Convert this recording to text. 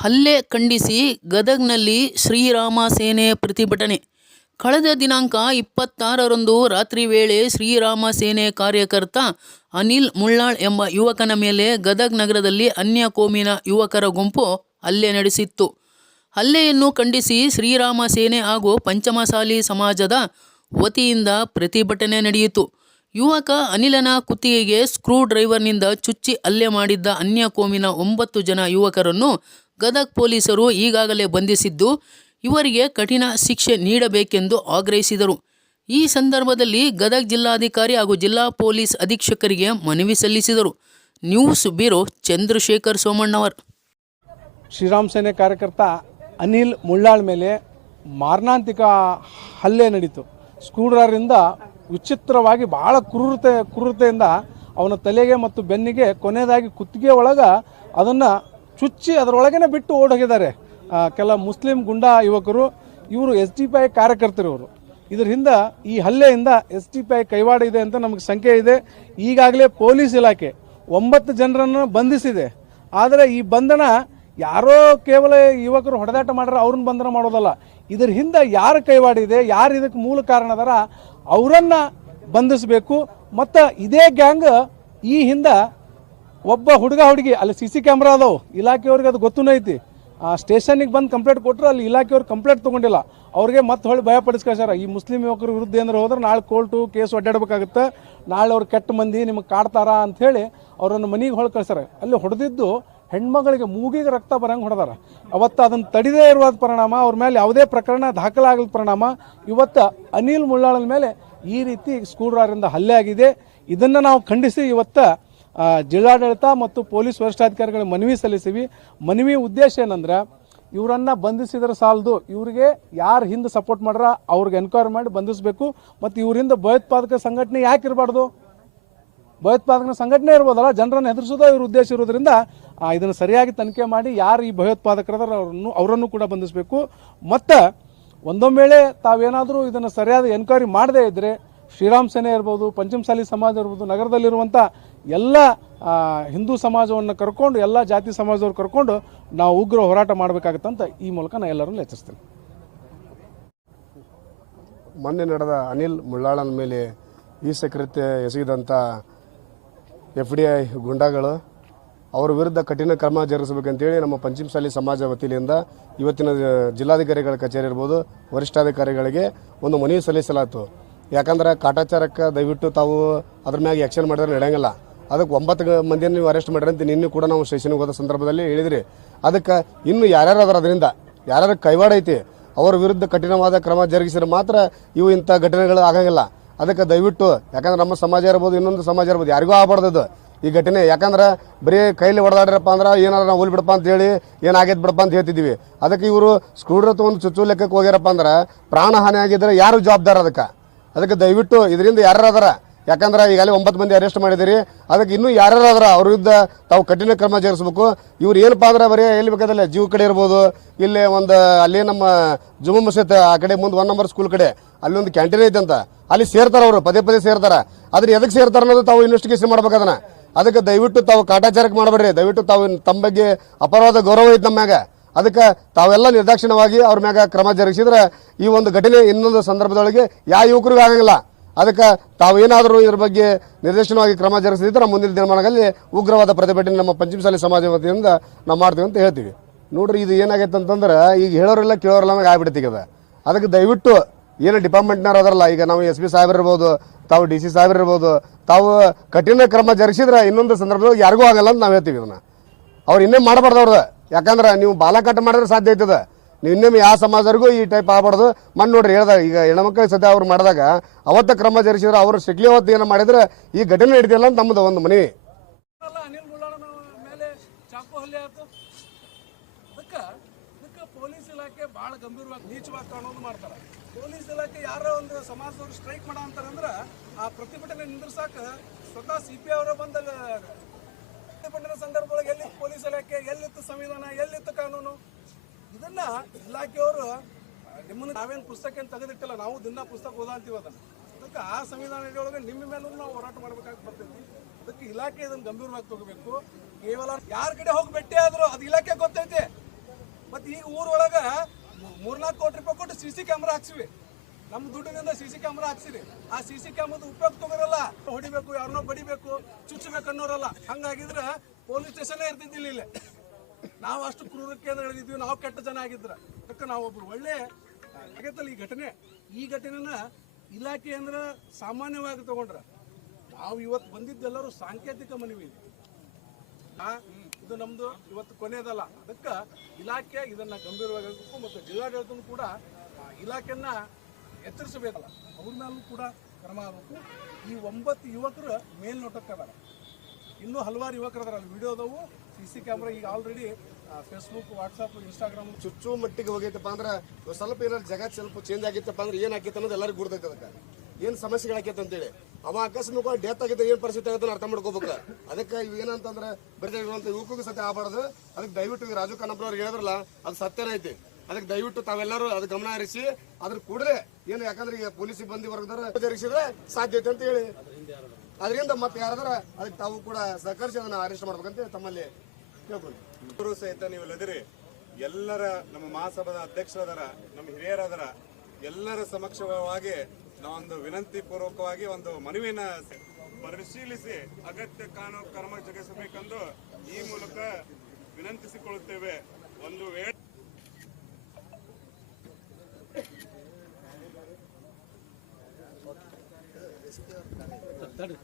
ಹಲ್ಲೆ ಖಂಡಿಸಿ ಗದಗ್ನಲ್ಲಿ ಶ್ರೀರಾಮ ಸೇನೆ ಪ್ರತಿಭಟನೆ. ಕಳೆದ ದಿನಾಂಕ ಇಪ್ಪತ್ತಾರರಂದು ರಾತ್ರಿ ವೇಳೆ ಶ್ರೀರಾಮ ಸೇನೆ ಕಾರ್ಯಕರ್ತ ಅನಿಲ್ ಮುಳ್ಳಾಳ್ ಎಂಬ ಯುವಕನ ಮೇಲೆ ಗದಗ್ ನಗರದಲ್ಲಿ ಅನ್ಯ ಕೋಮಿನ ಯುವಕರ ಗುಂಪು ಹಲ್ಲೆ ನಡೆಸಿತ್ತು. ಹಲ್ಲೆಯನ್ನು ಖಂಡಿಸಿ ಶ್ರೀರಾಮ ಸೇನೆ ಹಾಗೂ ಪಂಚಮಸಾಲಿ ಸಮಾಜದ ವತಿಯಿಂದ ಪ್ರತಿಭಟನೆ ನಡೆಯಿತು. ಯುವಕ ಅನಿಲನ ಕುತ್ತಿಗೆಗೆ ಸ್ಕ್ರೂ ಡ್ರೈವರ್ನಿಂದ ಚುಚ್ಚಿ ಹಲ್ಲೆ ಮಾಡಿದ್ದ ಅನ್ಯ ಕೋಮಿನ ಒಂಬತ್ತು ಜನ ಯುವಕರನ್ನು ಗದಗ್ ಪೊಲೀಸರು ಈಗಾಗಲೇ ಬಂಧಿಸಿದ್ದು, ಇವರಿಗೆ ಕಠಿಣ ಶಿಕ್ಷೆ ನೀಡಬೇಕೆಂದು ಆಗ್ರಹಿಸಿದರು. ಈ ಸಂದರ್ಭದಲ್ಲಿ ಗದಗ್ ಜಿಲ್ಲಾಧಿಕಾರಿ ಹಾಗೂ ಜಿಲ್ಲಾ ಪೊಲೀಸ್ ಅಧೀಕ್ಷಕರಿಗೆ ಮನವಿ ಸಲ್ಲಿಸಿದರು. News bureau Chandrashekhar Somannavar. Shriram Sene ಕಾರ್ಯಕರ್ತ ಅನಿಲ್ ಮುಳ್ಳಾಳ್ ಮೇಲೆ ಮಾರಣಾಂತಿಕ ಹಲ್ಲೆ ನಡೀತು. ಸ್ಕೂಡ್ರಿಂದ ವಿಚಿತ್ರವಾಗಿ ಭಾಳ ಕ್ರೂರತೆ ಕ್ರೂರತೆಯಿಂದ ಅವನ ತಲೆಗೆ ಮತ್ತು ಬೆನ್ನಿಗೆ ಕೊನೆಯದಾಗಿ ಕುತ್ತಿಗೆ ಒಳಗ ಅದನ್ನು ಚುಚ್ಚಿ ಅದರೊಳಗೇನೆ ಬಿಟ್ಟು ಓಡೋಗಿದ್ದಾರೆ. ಕೆಲ ಮುಸ್ಲಿಂ ಗುಂಡಾ ಯುವಕರು, ಇವರು ಎಸ್ ಡಿ ಪಿ ಐ ಕಾರ್ಯಕರ್ತರು ಇವರು. ಇದ್ರ ಹಿಂದೆ ಈ ಹಲ್ಲೆಯಿಂದ ಎಸ್ ಡಿ ಪಿ ಐ ಕೈವಾಡ ಇದೆ ಅಂತ ನಮಗೆ ಸಂಖ್ಯೆ ಇದೆ. ಈಗಾಗಲೇ ಪೊಲೀಸ್ ಇಲಾಖೆ ಒಂಬತ್ತು ಜನರನ್ನು ಬಂಧಿಸಿದೆ. ಆದರೆ ಈ ಬಂಧನ ಯಾರೋ ಕೇವಲ ಯುವಕರು ಹೊಡೆದಾಟ ಮಾಡ್ರೆ ಅವ್ರನ್ನ ಬಂಧನ ಮಾಡೋದಲ್ಲ. ಇದರ ಹಿಂದೆ ಯಾರು ಕೈವಾಡಿದೆ, ಯಾರು ಇದಕ್ಕೆ ಮೂಲ ಕಾರಣ ಅದರ, ಅವರನ್ನು ಬಂಧಿಸಬೇಕು. ಮತ್ತು ಇದೇ ಗ್ಯಾಂಗ್ ಈ ಹಿಂದೆ ಒಬ್ಬ ಹುಡುಗ ಹುಡುಗಿ, ಅಲ್ಲಿ ಸಿ ಸಿ ಕ್ಯಾಮ್ರಾ ಅದಾವು, ಇಲಾಖೆಯವ್ರಿಗೆ ಅದು ಗೊತ್ತೂ ಐತಿ. ಆ ಸ್ಟೇಷನ್ಗೆ ಬಂದು ಕಂಪ್ಲೇಂಟ್ ಕೊಟ್ಟರು ಅಲ್ಲಿ ಇಲಾಖೆಯವ್ರು ಕಂಪ್ಲೇಂಟ್ ತೊಗೊಂಡಿಲ್ಲ. ಅವ್ರಿಗೆ ಮತ್ತೆ ಹೊಳ್ಳಿ ಭಯ ಪಡಿಸ್ಕೊಳ್ಸಾರ ಈ ಮುಸ್ಲಿಂ ಯುವಕರ ವಿರುದ್ಧ ಏನಾರು ಹೋದ್ರೆ ನಾಳೆ ಕೋರ್ಟು ಕೇಸ್ ಅಡ್ಡಾಡ್ಬೇಕಾಗುತ್ತೆ, ನಾಳೆ ಅವ್ರು ಕೆಟ್ಟ ಮಂದಿ ನಿಮಗೆ ಕಾಡ್ತಾರ ಅಂಥೇಳಿ ಅವರನ್ನು ಮನೆಗೆ ಹೊಳ್ ಕಳ್ಸಾರ ಅಲ್ಲಿ ಹೊಡೆದಿದ್ದು ಹೆಣ್ಮಗಳಿಗೆ ಮೂಗಿಗೆ ರಕ್ತ ಬರಂಗೆ ಹೊಡೆದಾರ. ಅವತ್ತು ಅದನ್ನು ತಡಿದೇ ಇರುವಾದ ಪರಿಣಾಮ, ಅವ್ರ ಮೇಲೆ ಯಾವುದೇ ಪ್ರಕರಣ ದಾಖಲಾಗದ ಪರಿಣಾಮ, ಇವತ್ತು ಅನಿಲ್ ಮುಳ್ಳಾಳನ ಮೇಲೆ ಈ ರೀತಿ ಸ್ಕೂಡ್ರಾರಿಂದ ಹಲ್ಲೆ ಆಗಿದೆ. ಇದನ್ನು ನಾವು ಖಂಡಿಸಿ ಇವತ್ತು ಜಿಲ್ಲಾಡಳಿತ ಮತ್ತು ಪೊಲೀಸ್ ವರಿಷ್ಠಾಧಿಕಾರಿಗಳ ಮನವಿ ಸಲ್ಲಿಸಿವಿ. ಮನವಿ ಉದ್ದೇಶ ಏನಂದ್ರೆ, ಇವರನ್ನ ಬಂಧಿಸಿದ್ರೆ ಸಾಲದು, ಇವರಿಗೆ ಯಾರು ಹಿಂದೆ ಸಪೋರ್ಟ್ ಮಾಡ್ರ ಅವ್ರಿಗೆ ಎನ್ಕ್ವೈರಿ ಮಾಡಿ ಬಂಧಿಸಬೇಕು, ಮತ್ತು ಇವರಿಂದ ಭಯೋತ್ಪಾದಕ ಸಂಘಟನೆ ಯಾಕೆ ಇರಬಾರ್ದು? ಭಯೋತ್ಪಾದಕ ಸಂಘಟನೆ ಇರ್ಬೋದಲ್ಲ, ಜನರನ್ನು ಹೆದರಿಸೋದು ಇವ್ರ ಉದ್ದೇಶ ಇರೋದ್ರಿಂದ ಇದನ್ನು ಸರಿಯಾಗಿ ತನಿಖೆ ಮಾಡಿ ಯಾರು ಈ ಭಯೋತ್ಪಾದಕರದಾರ ಅವರನ್ನು ಅವರನ್ನು ಕೂಡ ಬಂಧಿಸಬೇಕು. ಮತ್ತು ಒಂದೊಮ್ಮೆಳೆ ತಾವೇನಾದರೂ ಇದನ್ನು ಸರಿಯಾದ ಎನ್ಕ್ವೈರಿ ಮಾಡದೇ ಇದ್ದರೆ ಶ್ರೀರಾಮ್ ಸೇನೆ ಇರ್ಬೋದು, ಪಂಚಮಸಾಲಿ ಸಮಾಜ ಇರ್ಬೋದು ನಗರದಲ್ಲಿರುವಂಥ ಎಲ್ಲ ಹಿಂದೂ ಸಮಾಜವನ್ನು ಕರ್ಕೊಂಡು, ಎಲ್ಲ ಜಾತಿ ಸಮಾಜದವ್ರು ಕರ್ಕೊಂಡು ನಾವು ಉಗ್ರ ಹೋರಾಟ ಮಾಡಬೇಕಾಗತ್ತಂತ ಈ ಮೂಲಕ ನಾನು ಎಲ್ಲರನ್ನು ಎಚ್ಚರಿಸ್ತೇನೆ. ಮೊನ್ನೆ ನಡೆದ ಅನಿಲ್ ಮುಳ್ಳಾಳನ ಮೇಲೆ ಈ ಸಕ್ರತೆ ಎಸಗಿದಂಥ ಎಫ್ ಡಿ ಐ ಗುಂಡಾಗಳು, ಅವರ ವಿರುದ್ಧ ಕಠಿಣ ಕ್ರಮ ಜರುಗಿಸಬೇಕಂತೇಳಿ ನಮ್ಮ ಪಂಚಮಸಾಲಿ ಸಮಾಜ ವತಿಯಿಂದ ಇವತ್ತಿನ ಜಿಲ್ಲಾಧಿಕಾರಿಗಳ ಕಚೇರಿ ಇರ್ಬೋದು, ವರಿಷ್ಠಾಧಿಕಾರಿಗಳಿಗೆ ಒಂದು ಮನವಿ ಸಲ್ಲಿಸಲಾಯಿತು. ಯಾಕಂದ್ರೆ ಕಾಟಾಚಾರಕ್ಕೆ ದಯವಿಟ್ಟು ತಾವು ಅದ್ರ ಮ್ಯಾಗೆ ಆ್ಯಕ್ಷನ್ ಮಾಡಿದ್ರೆ ನಡೆಯಂಗಿಲ್ಲ. ಅದಕ್ಕೆ ಒಂಬತ್ತು ಮಂದಿಯನ್ನು ನೀವು ಅರೆಸ್ಟ್ ಮಾಡಿರಿ ಅಂತ ನಿನ್ನೆ ಕೂಡ ನಾವು ಸ್ಟೇಷನ್ಗೆ ಹೋದ ಸಂದರ್ಭದಲ್ಲಿ ಹೇಳಿದ್ರಿ. ಅದಕ್ಕೆ ಇನ್ನು ಯಾರ್ಯಾರು ಅದರ ಅದರಿಂದ ಯಾರ್ಯಾರು ಕೈವಾಡ ಐತಿ, ಅವರ ವಿರುದ್ಧ ಕಠಿಣವಾದ ಕ್ರಮ ಜರುಗಿಸಿದ್ರೆ ಮಾತ್ರ ಇವು ಇಂಥ ಘಟನೆಗಳು ಆಗಂಗಿಲ್ಲ. ಅದಕ್ಕೆ ದಯವಿಟ್ಟು, ಯಾಕಂದ್ರೆ ನಮ್ಮ ಸಮಾಜ ಇರ್ಬೋದು, ಇನ್ನೊಂದು ಸಮಾಜ ಇರ್ಬೋದು, ಯಾರಿಗೂ ಆಗಬಾರ್ದು ಈ ಘಟನೆ. ಯಾಕಂದ್ರೆ ಬರೀ ಕೈಲಿ ಹೊಡೆದಾಡ್ರಪ್ಪ ಅಂದ್ರೆ ಏನಾರ ನಾವು ಹೋಲ್ ಬಿಡಪ್ಪ ಅಂತ ಹೇಳಿ ಏನಾಗೈತೆ ಬಿಡಪ್ಪ ಅಂತ ಹೇಳ್ತಿದ್ವಿ. ಅದಕ್ಕೆ ಇವರು ಸ್ಕ್ರೂಡ್ರ ತೊಗೊಂಡು ಚುಚ್ಚು ಲೆಕ್ಕಕ್ಕೆ ಹೋಗ್ಯಾರಪ್ಪ ಅಂದ್ರೆ ಪ್ರಾಣ ಹಾನಿ ಆಗಿದ್ರೆ ಯಾರು ಜವಾಬ್ದಾರ ಅದಕ್ಕೆ? ಅದಕ್ಕೆ ದಯವಿಟ್ಟು ಇದರಿಂದ ಯಾರು ಅದಾರ ಯಾಕಂದ್ರೆ ಈಗಾಗಲೇ ಒಂಬತ್ತು ಮಂದಿ ಅರೆಸ್ಟ್ ಮಾಡಿದಿರಿ ಅದಕ್ಕೆ ಇನ್ನೂ ಯಾರ್ಯಾರು ಅದಾರ ಅವ್ರ ವಿರುದ್ಧ ತಾವು ಕಠಿಣ ಕ್ರಮ ಜರುಗಿಸ್ಬೇಕು. ಇವ್ರು ಏನಪ್ಪ ಅಂದ್ರೆ ಬರೀ ಎಲ್ಲಿ ಬೇಕಾದಲ್ಲ ಜೀವ ಕಡೆ ಇರ್ಬೋದು. ಇಲ್ಲೇ ಒಂದು, ಅಲ್ಲಿ ನಮ್ಮ ಜುಮ್ಮ ಮಸೀದ್ ಆ ಕಡೆ ಮುಂದೆ ಒನ್ ನಂಬರ್ ಸ್ಕೂಲ್ ಕಡೆ, ಅಲ್ಲಿ ಒಂದು ಕ್ಯಾಂಟೀನ್ ಐತೆ ಅಂತ. ಅಲ್ಲಿ ಸೇರ್ತಾರೆ ಅವರು, ಪದೇ ಪದೇ ಸೇರ್ತಾರೆ. ಆದ್ರೆ ಎದಕ್ಕೆ ಸೇರ್ತಾರೆ ಅನ್ನೋದು ತಾವು ಇನ್ವೆಸ್ಟಿಗೇಷನ್ ಮಾಡ್ಬೇಕು ಅದನ್ನ. ಅದಕ್ಕೆ ದಯವಿಟ್ಟು ತಾವು ಕಾಟಾಚಾರಕ್ಕೆ ಮಾಡಬೇಡ್ರಿ. ದಯವಿಟ್ಟು ತಾವು ತಮ್ಮ ಬಗ್ಗೆ ಅಪರಾಧ ಗೌರವ ಐತೆ ನಮ್ಮ ಅದಕ್ಕೆ ತಾವೆಲ್ಲ ನಿರ್ದಾಕ್ಷಿಣ್ಯವಾಗಿ ಅವ್ರ ಮ್ಯಾಗ ಕ್ರಮ ಜರುಗಿಸಿದ್ರೆ ಈ ಒಂದು ಘಟನೆ ಇನ್ನೊಂದು ಸಂದರ್ಭದೊಳಗೆ ಯಾವ ಯುವಕರಿಗೂ ಆಗಂಗಿಲ್ಲ. ಅದಕ್ಕೆ ತಾವೇನಾದರೂ ಇದರ ಬಗ್ಗೆ ನಿರ್ದೇಶನವಾಗಿ ಕ್ರಮ ಜರುಗಿಸಿದ್ರೆ ಮುಂದಿನ ದಿನಮಾನಗಳಲ್ಲಿ ಉಗ್ರವಾದ ಪ್ರತಿಭಟನೆ ನಮ್ಮ ಪಂಚಮಸಾಲಿ ಸಮಾಜ ವತಿಯಿಂದ ನಾವು ಮಾಡ್ತೀವಿ ಅಂತ ಹೇಳ್ತೀವಿ. ನೋಡ್ರಿ, ಇದು ಏನಾಗೈತೆ ಅಂತಂದ್ರೆ ಈಗ ಹೇಳೋರಿಲ್ಲ ಕೇಳೋರಿಲ್ಲ ನಮಗೆ ಆಗ್ಬಿಡ್ತೀಗ ಅದ. ಅದಕ್ಕೆ ದಯವಿಟ್ಟು ಏನು ಡಿಪಾರ್ಟ್ಮೆಂಟ್ನವ್ರು ಅದರಲ್ಲ, ಈಗ ನಾವು ಎಸ್ ಪಿ ಸಾಹೇಬ್ರು ಇರ್ಬೋದು, ತಾವು ಡಿ ಸಿ ಸಾಹೇಬ್ರು ಇರ್ಬೋದು, ತಾವು ಕಠಿಣ ಕ್ರಮ ಜರುಗಿಸಿದ್ರೆ ಇನ್ನೊಂದು ಸಂದರ್ಭದಲ್ಲಿ ಯಾರಿಗೂ ಆಗಲ್ಲ ಅಂತ ನಾವು ಹೇಳ್ತೀವಿ ಇದನ್ನ. ಅವ್ರು ಇನ್ನೇ ಮಾಡಬಾರ್ದು ಅವ್ರದ್ದು ಯಾಕಂದ್ರೆ ನೀವು ಬಾಲಕಟ್ಟು ಮಾಡಿದ್ರೆ ಸಾಧ್ಯ ಐತದ ಇನ್ನೊಮ್ಮೆ ಯಾವ ಸಮಾಜರಿಗೂ ಈ ಟೈಪ್ ಆಗಬಾರ್ದು. ಮಣ್ಣು ನೋಡ್ರಿ ಹೇಳ್ದಾಗ ಈಗ ಹೆಣ್ಮಕ್ಳಿಗೆ ಸದ್ಯ ಅವ್ರು ಮಾಡಿದಾಗ ಅವತ್ತ ಕ್ರಮ ಜರುಗಿಸಿದ್ರೆ ಅವರು ಸ್ಟ್ರಿಕ್ಲಿ ಅವತ್ತು ಏನೋ ಮಾಡಿದ್ರೆ ಈ ಘಟನೆ ಹಿಡಿದಿಲ್ಲ ಅಂತ ನಮ್ಮದು ಒಂದು ಮನವಿ. ಪೊಲೀಸ್ ಇಲಾಖೆ ಭಾಳ ಗಂಭೀರವಾಗಿ ನೀಚವಾಗಿ ಕಾಣೋದು ಮಾಡ್ತಾರೆ. ಪೊಲೀಸ್ ಇಲಾಖೆ ಯಾರ ಒಂದು ಸಮಾಜದವ್ರು ಸ್ಟ್ರೈಕ್ ಮಾಡ ಅಂತಾರಂದ್ರೆ ಆ ಪ್ರತಿಭಟನೆ ನಿಂದ್ರಸಾಕ ಸ್ವತಃ ಸಿ ಪಿ ಅವರ ಬಂದಲ್ಲಿ. ಪ್ರತಿಭಟನೆ ಸಂದರ್ಭದೊಳಗೆ ಎಲ್ಲಿತ್ತು ಪೊಲೀಸ್ ಇಲಾಖೆ? ಎಲ್ಲಿತ್ತು ಸಂವಿಧಾನ? ಎಲ್ಲಿತ್ತು ಕಾನೂನು? ಇದನ್ನ ಇಲಾಖೆಯವರು, ನಿಮ್ಮನ್ನ ನಾವೇನು ಪುಸ್ತಕ ಏನು ತೆಗೆದಿಟ್ಟಿಲ್ಲ, ನಾವು ದಿನ ಪುಸ್ತಕ ಅದನ್ನು. ಅದಕ್ಕೆ ಆ ಸಂವಿಧಾನ ಒಳಗೆ ನಿಮ್ಮ ಮೇಲೂ ನಾವು ಹೋರಾಟ ಮಾಡ್ಬೇಕಾಗಿ ಬರ್ತೈತಿ. ಅದಕ್ಕೆ ಇಲಾಖೆ ಇದನ್ನು ಗಂಭೀರವಾಗಿ ತಗೋಬೇಕು. ಕೇವಲ ಯಾರ ಕಡೆ ಹೋಗಿ ಭೇಟಿ ಆದರೂ ಅದು ಇಲಾಖೆ ಗೊತ್ತೈತಿ. ಮತ್ತೆ ಈಗ ಊರೊಳಗ ಮೂರ್ನಾಲ್ಕು ಕೋಟಿ ರೂಪಾಯಿ ಕೊಟ್ಟು ಸಿ ಸಿ ಕ್ಯಾಮ್ರಾ ಹಾಕ್ಸಿವಿ. ನಮ್ಮ ದುಡ್ಡಿನಿಂದ ಸಿ ಸಿ ಕ್ಯಾಮ್ರಾ ಹಾಕ್ಸಿರಿ. ಆ ಸಿ ಸಿ ಕ್ಯಾಮ್ರದ ಉಪಯೋಗ ತಗೋರಲ್ಲ, ಹೊಡಿಬೇಕು ಯಾರನ್ನೋ ಬಡಿಬೇಕು, ಚುಚ್ಚಬೇಕು ಅನ್ನೋರಲ್ಲ. ಹಂಗಾಗಿದ್ರೆ ಪೊಲೀಸ್ ಸ್ಟೇಷನ್ನೇ ಇರ್ತಿದ್ದಿಲ್ಲ ಇಲ್ಲಿ. ನಾವು ಅಷ್ಟು ಕ್ರೂರಕ್ಕೆ ನಡೆದಿದ್ವಿ ನಾವು ಕೆಟ್ಟ ಜನ ಆಗಿದ್ರೆ. ಅದಕ್ಕೆ ನಾವು ಒಬ್ರು ಒಳ್ಳೆ ಆಗತ್ತಲ್ಲ ಈ ಘಟನೆ. ಈ ಘಟನೆನ ಇಲಾಖೆ ಅಂದ್ರೆ ಸಾಮಾನ್ಯವಾಗಿ ತಗೊಂಡ್ರೆ, ನಾವು ಇವತ್ತು ಬಂದಿದ್ದೆಲ್ಲರೂ ಸಾಂಕೇತಿಕ ಮನವಿ ಇದೆ. ನಮ್ದು ಇವತ್ತು ಕೊನೆಯದಲ್ಲ ಅದಕ್ಕೆ ಇಲಾಖೆ ಇದನ್ನ ಗಂಭೀರವಾಗಿ ಮತ್ತು ಜಿಲ್ಲಾಡಳಿತನೂ ಕೂಡ ಇಲಾಖೆಯನ್ನ ಎಚ್ಚರಿಸಬೇಕಲ್ಲ. ಅವ್ರ ಮೇಲೂ ಕೂಡ ಕ್ರಮ ಆಗಬೇಕು. ಈ ಒಂಬತ್ತು ಯುವಕರು ಮೇಲ್ನೋಟಕ್ಕೆ ಅದಾರ. ಇನ್ನೂ ಹಲವಾರು ಯುವಕರು ಅದಾರ. ಅಲ್ಲಿ ವಿಡಿಯೋ ಅದಾವು. ಸಿ ಸಿ ಕ್ಯಾಮ್ರಾ ಈಗ ಆಲ್ರೆಡಿ ಫೇಸ್ಬುಕ್ ವಾಟ್ಸಪ್ ಇನ್ಸ್ಟಾಗ್ರಾಮ್ ಚುಚ್ಚು ಮಟ್ಟಿಗೆ ಹೋಗೈತಪ್ಪ ಅಂದ್ರೆ ಸ್ವಲ್ಪ ಏನಾದ್ರು ಜಗತ್ ಸ್ವಲ್ಪ ಚೇಂಜ್ ಆಗಿತ್ತಪ್ಪ ಅಂದ್ರೆ ಏನು ಆಕೈತೆ ಅನ್ನೋದು ಎಲ್ಲರಿಗೂ ಗುರ್ತೈತೆ ಅದಕ್ಕೆ. ಏನ್ ಸಮಸ್ಯೆಗಳಾಕೈತೆ ಅಂತೇಳಿ. ಅವ ಅಕಸ್ಮಿಕ ಡೆತ್ ಆಗಿದ್ದ ಏನ್ ಪರಿಸ್ಥಿತಿ ಆಗುತ್ತೆ ಅರ್ಥ ಮಾಡ್ಕೋಬೇಕು. ಅದಕ್ಕೆ ಇವ್ ಏನಂತಂದ್ರೆ ಬರೀ ಯುವಕಗೂ ಸತ್ಯ ಆಗಬಾರ್ದು. ಅದಕ್ಕೆ ದಯವಿಟ್ಟು ರಾಜು ಅವ್ರಿಗೆ ಹೇಳಿದ್ರಲ್ಲ, ಅದು ಸತ್ಯನೇ ಐತಿ. ಅದಕ್ಕೆ ದಯವಿಟ್ಟು ತಾವೆಲ್ಲರೂ ಅದು ಗಮನ ಹರಿಸಿ, ಅದ್ರ ಕೂಡಲೇ ಏನು ಯಾಕಂದ್ರೆ ಈಗ ಪೊಲೀಸ್ ಸಿಬ್ಬಂದಿ ವರ್ಗದವ್ರ ಸಾಧ್ಯತೆ ಅಂತ ಹೇಳಿ. ಅದರಿಂದ ಮತ್ತೆ ಯಾರಾದ್ರ ಅದಕ್ಕೆ ತಾವು ಕೂಡ ಸಹಕರಿಸಿ ಅದನ್ನ ಅರೆಸ್ಟ್ ಮಾಡ್ಬೇಕಂತ ತಮ್ಮಲ್ಲಿ ಕೇಳ್ಕೊಂಡು ಸಹಿತ ನೀವು ಲದಿರಿ ಎಲ್ಲರ ನಮ್ಮ ಮಹಾಸಭಾದ ಅಧ್ಯಕ್ಷರಾದರ ನಮ್ಮ ಹಿರಿಯರಾದರ ಎಲ್ಲರ ಸಮಕ್ಷವಾಗಿ ನಾವೊಂದು ವಿನಂತಿ ಪೂರ್ವಕವಾಗಿ ಒಂದು ಮನವಿನ ಪರಿಶೀಲಿಸಿ ಅಗತ್ಯ ಕಾನೂನು ಕ್ರಮ ಜಗಿಸಬೇಕೆಂದು ಈ ಮೂಲಕ ವಿನಂತಿಸಿಕೊಳ್ಳುತ್ತೇವೆ. ಒಂದು ವೇಳೆ ತಡಿ